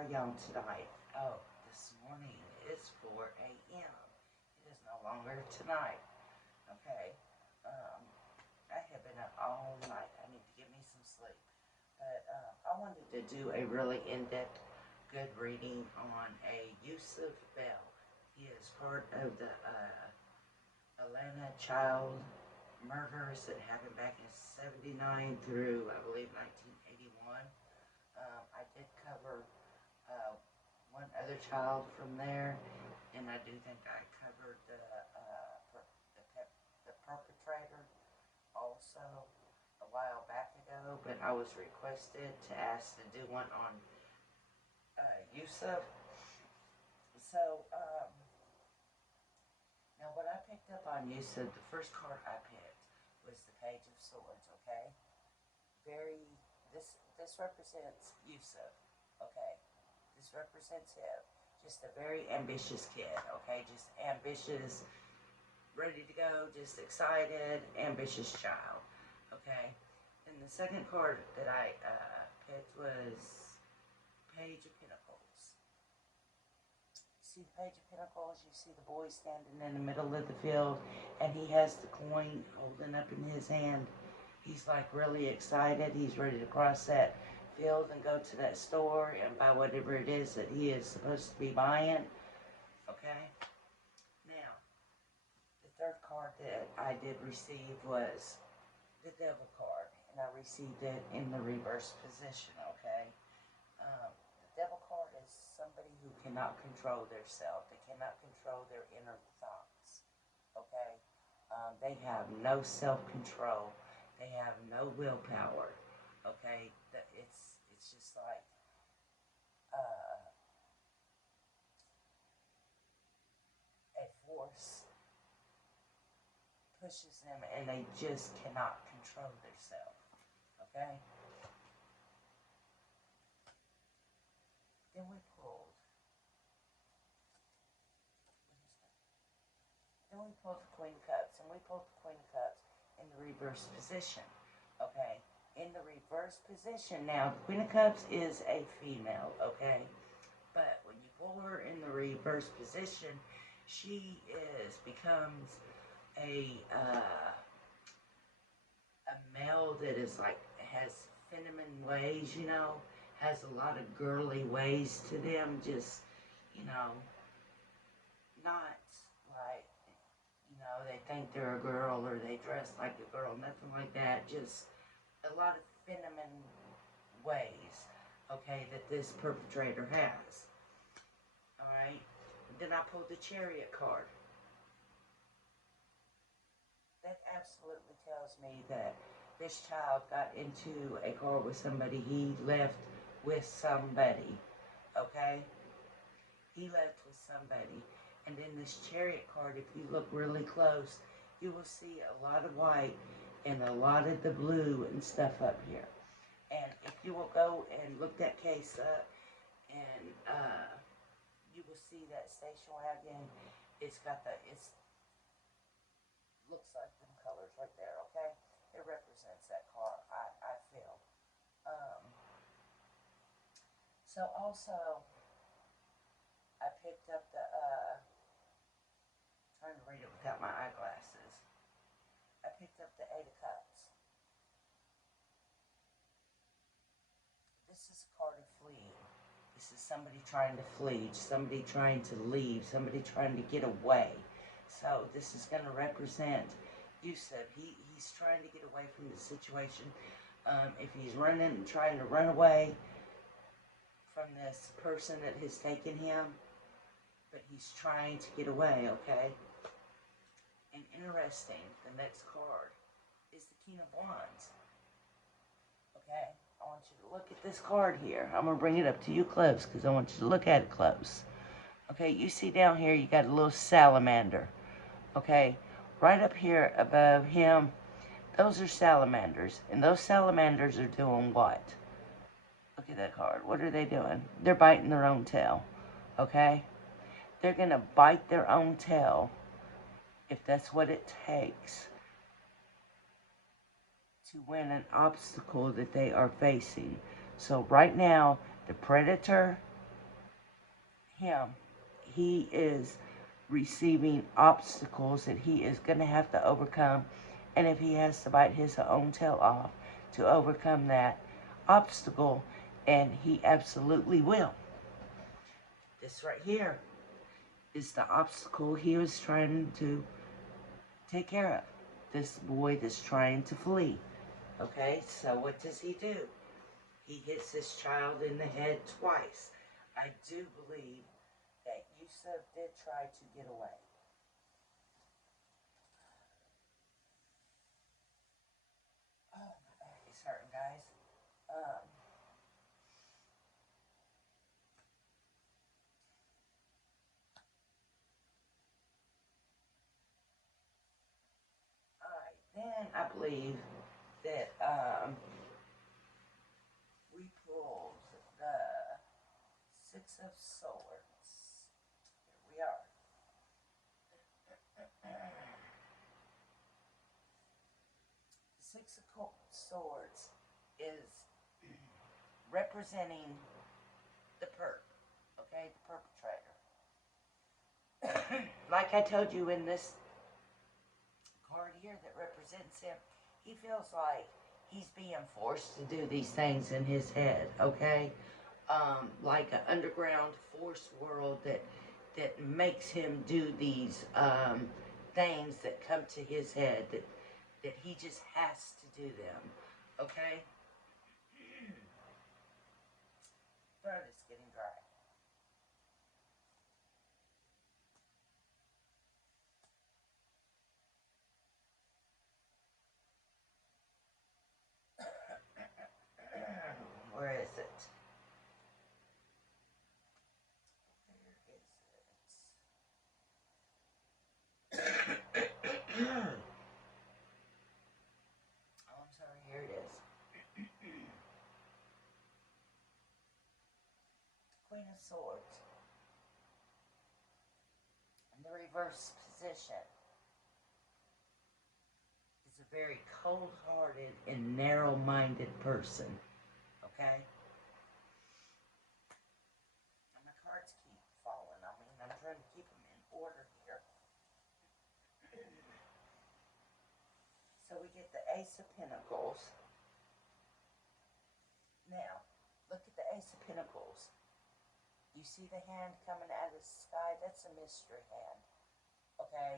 are y'all tonight? Oh, this morning is 4 a.m. It is no longer tonight. Okay. Um, I have been up all night. I need to get me some sleep. But I wanted to do a really in-depth, good reading on a Yusuf Bell. He is part of the Atlanta child murders that happened back in '79 through, I believe, 1981. I did cover uh, one other child from there, and I do think I covered the perpetrator also a while back ago, but I was requested to ask to do one on Yusuf. So, now what I picked up on Yusuf, the first card I picked was the Page of Swords, okay? Very, this represents Yusuf, okay? This represents him. Just a very ambitious kid, okay? Just ambitious, ready to go, just excited, ambitious child, okay? And the second card that I picked was Page of Pentacles. You see the Page of Pentacles, you see the boy standing in the middle of the field, and he has the coin holding up in his hand. He's like really excited. He's ready to cross that field and go to that store and buy whatever it is that he is supposed to be buying. Okay? Now, the third card that I did receive was the Devil card, and I received it in the reverse position, okay? The Devil card is somebody who cannot control their self. They cannot control their inner thoughts, okay? They have no self-control. They have no willpower, okay? It's just like a force pushes them, and they just cannot control themselves, okay? Then we pulled, the Queen of Cups, and we pulled the Queen of Cups in the reverse position, okay? In the reverse position, now the Queen of Cups is a female, okay? But when you pull her in the reverse position, she becomes a male that is like, has feminine ways, you know, has a lot of girly ways to them, just, you know, not like, you know, they think they're a girl or they dress like a girl, nothing like that, just a lot of feminine ways, okay, that this perpetrator has. Alright, then I pulled the Chariot card. That absolutely tells me that this child got into a car with somebody. He left with somebody, okay? He left with somebody. And then this Chariot card, if you look really close, you will see a lot of white and a lot of the blue and stuff up here. And if you will go and look that case up, and you will see that station wagon. It's got looks like them colors right there, okay? It represents that car, I feel. So also, I picked up trying to read it without my eyeglasses. I picked up the Eight of Cups. This is a card of fleeing. This is somebody trying to flee, somebody trying to leave, somebody trying to get away. So this is going to represent Yusuf. He's trying to get away from the situation. If he's running and trying to run away from this person that has taken him, but he's trying to get away, okay? And interesting, the next card is the King of Wands. Okay? I want you to look at this card here. I'm going to bring it up to you close because I want you to look at it close. Okay, you see down here you got a little salamander. Okay, right up here above him, those are salamanders. And those salamanders are doing what? Look at that card. What are they doing? They're biting their own tail. Okay? They're going to bite their own tail if that's what it takes to win an obstacle that they are facing. So right now, the predator him, he is receiving obstacles that he is going to have to overcome. And if he has to bite his own tail off to overcome that obstacle, and he absolutely will. This right here is the obstacle he was trying to take care of. This boy that's trying to flee. Okay, so what does he do? He hits this child in the head twice. I do believe that Yusuf did try to get away. Oh, my back is hurting, guys. Um, Alright, then I believe that we pulled the Six of Swords. Here we are. The Six of Swords is representing the okay, the perpetrator. Like I told you in this card here that represents him, he feels like he's being forced to do these things in his head, okay? Like an underground force world that makes him do these things that come to his head, that he just has to do them, okay? Throat is getting dry. Where is it? Where is it? Oh, I'm sorry. Here it is. Queen of Swords. In the reverse position is a very cold-hearted and narrow-minded person. Okay? And my cards keep falling. I mean, I'm trying to keep them in order here. So we get the Ace of Pentacles. Now, look at the Ace of Pentacles. You see the hand coming out of the sky? That's a mystery hand. Okay?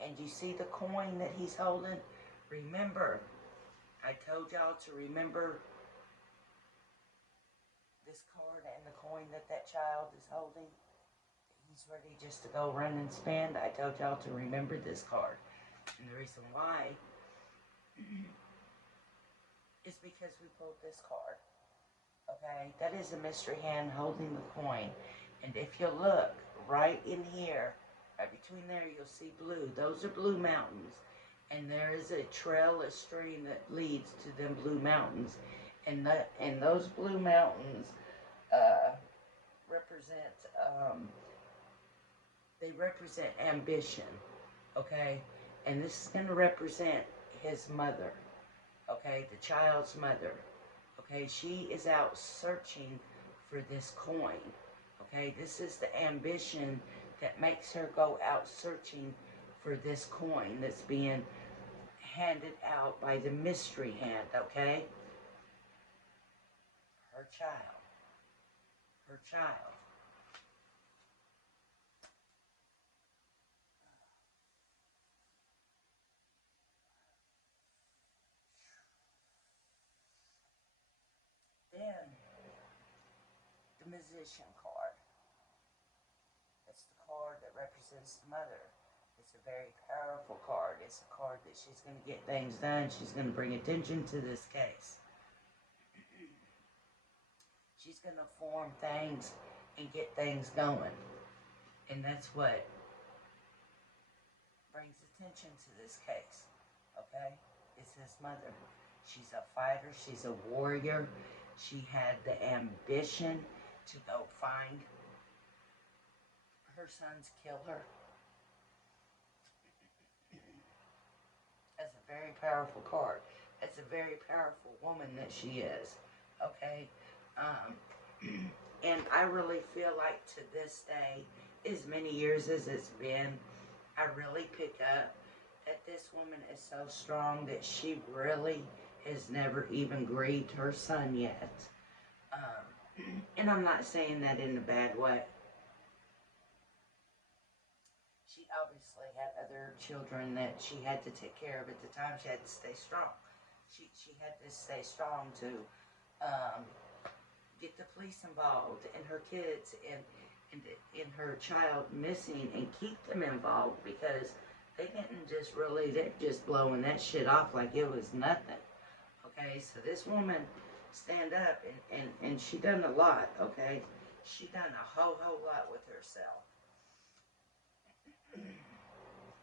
And you see the coin that he's holding? Remember, I told y'all to remember this card and the coin that child is holding. He's ready just to go run and spend. I told y'all to remember this card. And the reason why is because we pulled this card. Okay, that is a mystery hand holding the coin. And if you look right in here, right between there, you'll see blue. Those are blue mountains. And there is a trail, a stream that leads to them blue mountains. And those blue mountains they represent ambition. Okay, and this is going to represent his mother. Okay, the child's mother. Okay, she is out searching for this coin. Okay, this is the ambition that makes her go out searching for this coin that's being handed out by the mystery hand, okay? Her child. Her child. Then, the Musician card. That's the card that represents the mother. It's a very powerful card. It's a card that she's going to get things done. She's going to bring attention to this case. She's going to form things and get things going. And that's what brings attention to this case. Okay? It's his mother. She's a fighter. She's a warrior. She had the ambition to go find her son's killer. That's a very powerful card. That's a very powerful woman that she is. Okay? And I really feel like to this day, as many years as it's been, I really pick up that this woman is so strong that she really has never even grieved her son yet. And I'm not saying that in a bad way. She obviously had other children that she had to take care of at the time. She had to stay strong. She had to stay strong to um, get the police involved and her kids and her child missing and keep them involved because they didn't just really, they're just blowing that shit off like it was nothing. Okay, so this woman stand up and she done a lot, okay? She done a whole lot with herself.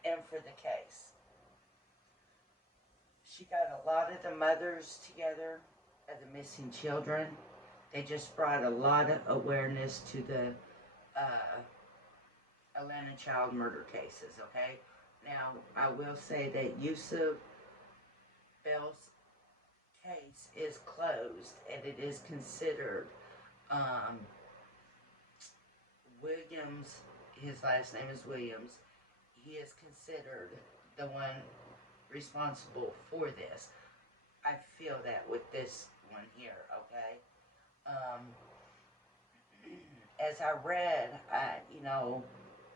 And for the case, she got a lot of the mothers together of the missing children. They just brought a lot of awareness to the Atlanta child murder cases, okay? Now, I will say that Yusuf Bell's case is closed and it is considered Williams, his last name is Williams, he is considered the one responsible for this. I feel that with this one here, okay? As I read, you know,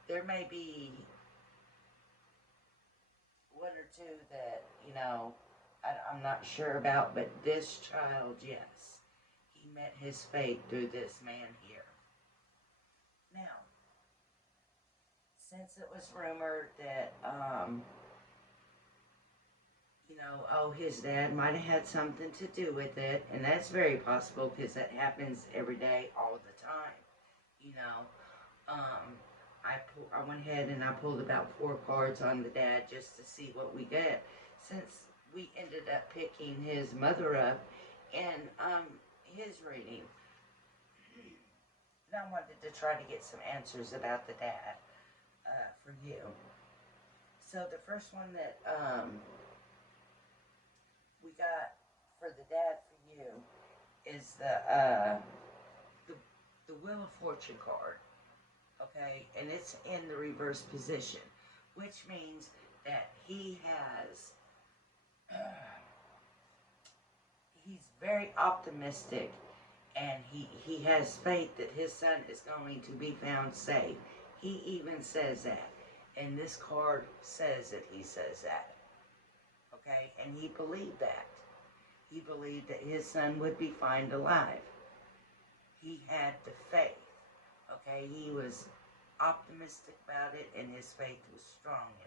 there may be one or two that, you know, I'm not sure about, but this child, yes, he met his fate through this man here. Now, since it was rumored that, you know, oh, his dad might have had something to do with it, and that's very possible because that happens every day, all the time, you know. I went ahead and I pulled about 4 cards on the dad just to see what we get, since we ended up picking his mother up in his reading. And I wanted to try to get some answers about the dad for you. So the first one that we got for the dad for you is the Wheel of Fortune card. Okay, and it's in the reverse position, which means that he has, he's very optimistic, and he has faith that his son is going to be found safe. He even says that, and this card says that he says that, okay, and he believed that. He believed that his son would be found alive. He had the faith. Okay, he was optimistic about it, and his faith was strong in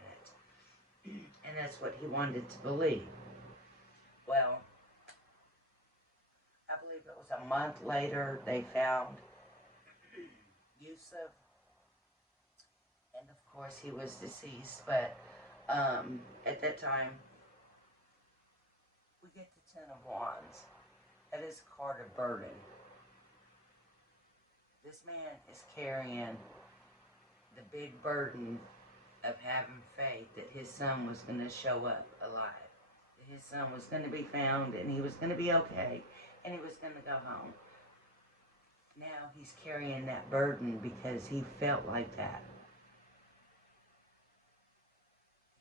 it. And that's what he wanted to believe. Well, I believe it was a month later, they found Yusuf. And of course, he was deceased, but at that time, we get the 10 of Wands. That is a card of burden. This man is carrying the big burden of having faith that his son was going to show up alive. That his son was going to be found and he was going to be okay and he was going to go home. Now he's carrying that burden because he felt like that.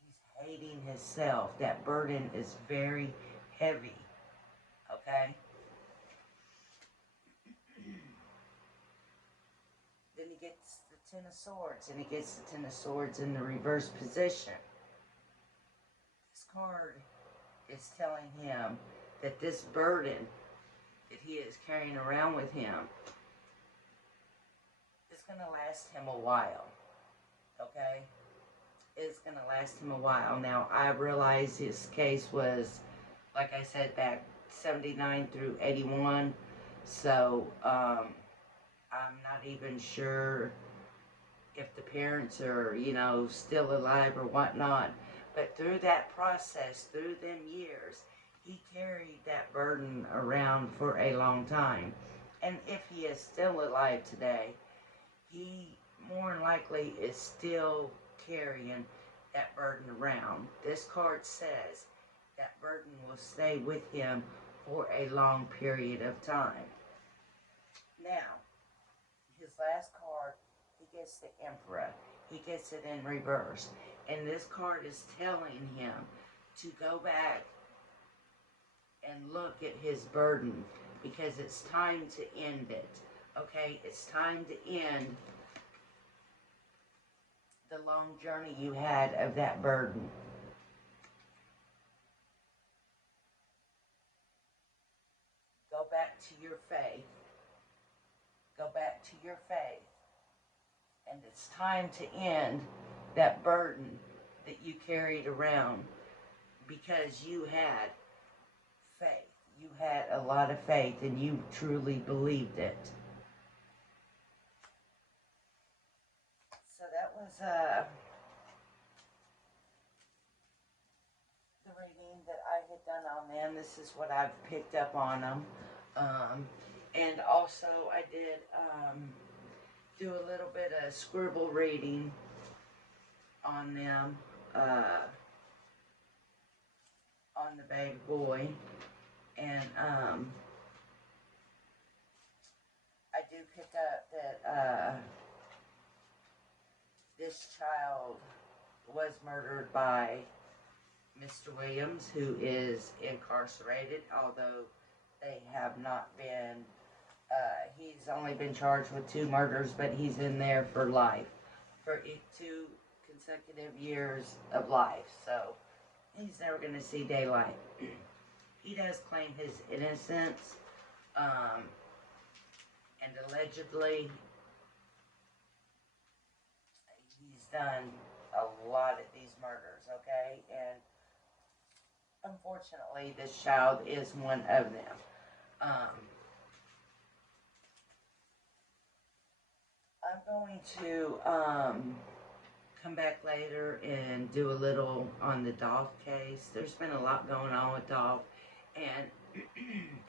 He's hating himself. That burden is very heavy. Okay? Then he gets the 10 of Swords, and he gets the 10 of Swords in the reverse position. This card is telling him that this burden that he is carrying around with him is going to last him a while. Okay? It's going to last him a while. Now, I realize this case was, like I said, back 79 through 81. So, I'm not even sure if the parents are, you know, still alive or whatnot. But through that process, through them years, he carried that burden around for a long time. And if he is still alive today, he more than likely is still carrying that burden around. This card says that burden will stay with him for a long period of time. Now, last card, he gets the Emperor. He gets it in reverse. And this card is telling him to go back and look at his burden, because it's time to end it. Okay, it's time to end the long journey you had of that burden. Go back to your faith. Go back to your faith. And it's time to end that burden that you carried around, because you had faith. You had a lot of faith and you truly believed it. So that was the reading that I had done on them. This is what I've picked up on them. And also I did do a little bit of scribble reading on them, on the baby boy. And I do pick up that this child was murdered by Mr. Williams, who is incarcerated, although they have not been, he's only been charged with 2 murders, but he's in there for life, for 2 consecutive years of life, so he's never going to see daylight. He does claim his innocence, and allegedly he's done a lot of these murders, okay? And unfortunately, this child is one of them. I'm going to come back later and do a little on the Dolph case. There's been a lot going on with Dolph, and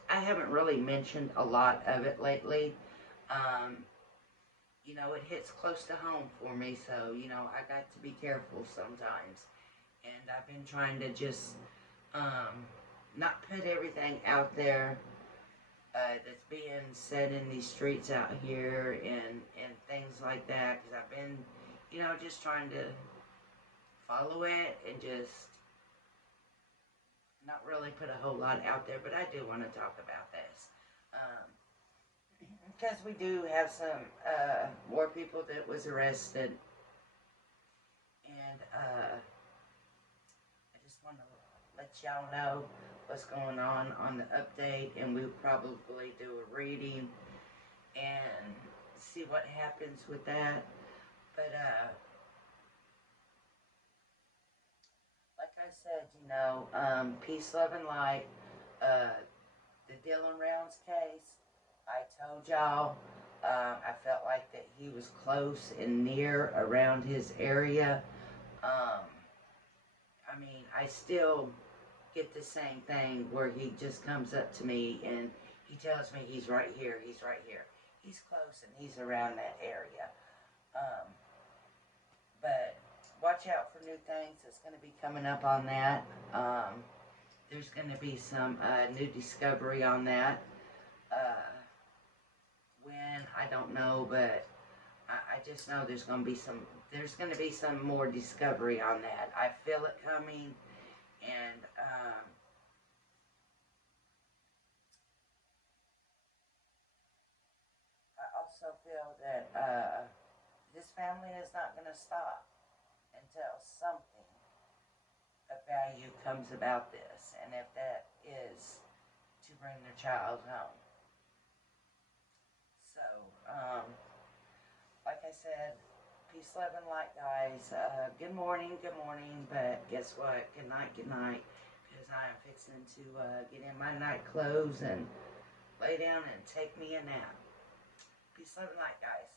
I haven't really mentioned a lot of it lately. You know, it hits close to home for me, so, you know, I got to be careful sometimes. And I've been trying to just not put everything out there that's being said in these streets out here and things like that, because I've been, you know, just trying to follow it and just not really put a whole lot out there, but I do want to talk about this. Because we do have some more people that was arrested, and I just want to let y'all know what's going on the update, and we'll probably do a reading and see what happens with that. But like I said, you know, peace, love, and light. The Dylan Rounds case, I told y'all, I felt like that he was close and near around his area. I mean, I still get the same thing where he just comes up to me and he tells me he's right here, he's right here. He's close and he's around that area. But watch out for new things that's going to be coming up on that. There's going to be some new discovery on that. When, I don't know, but I just know there's going to be some more discovery on that. I feel it coming, and I also feel that this family is not going to stop until something of value comes about this, and if that is to bring their child home. So, like I said, peace, love, and light, guys. Good morning, but guess what? Good night, because I am fixing to get in my night clothes and lay down and take me a nap. Peace, love, and light, guys.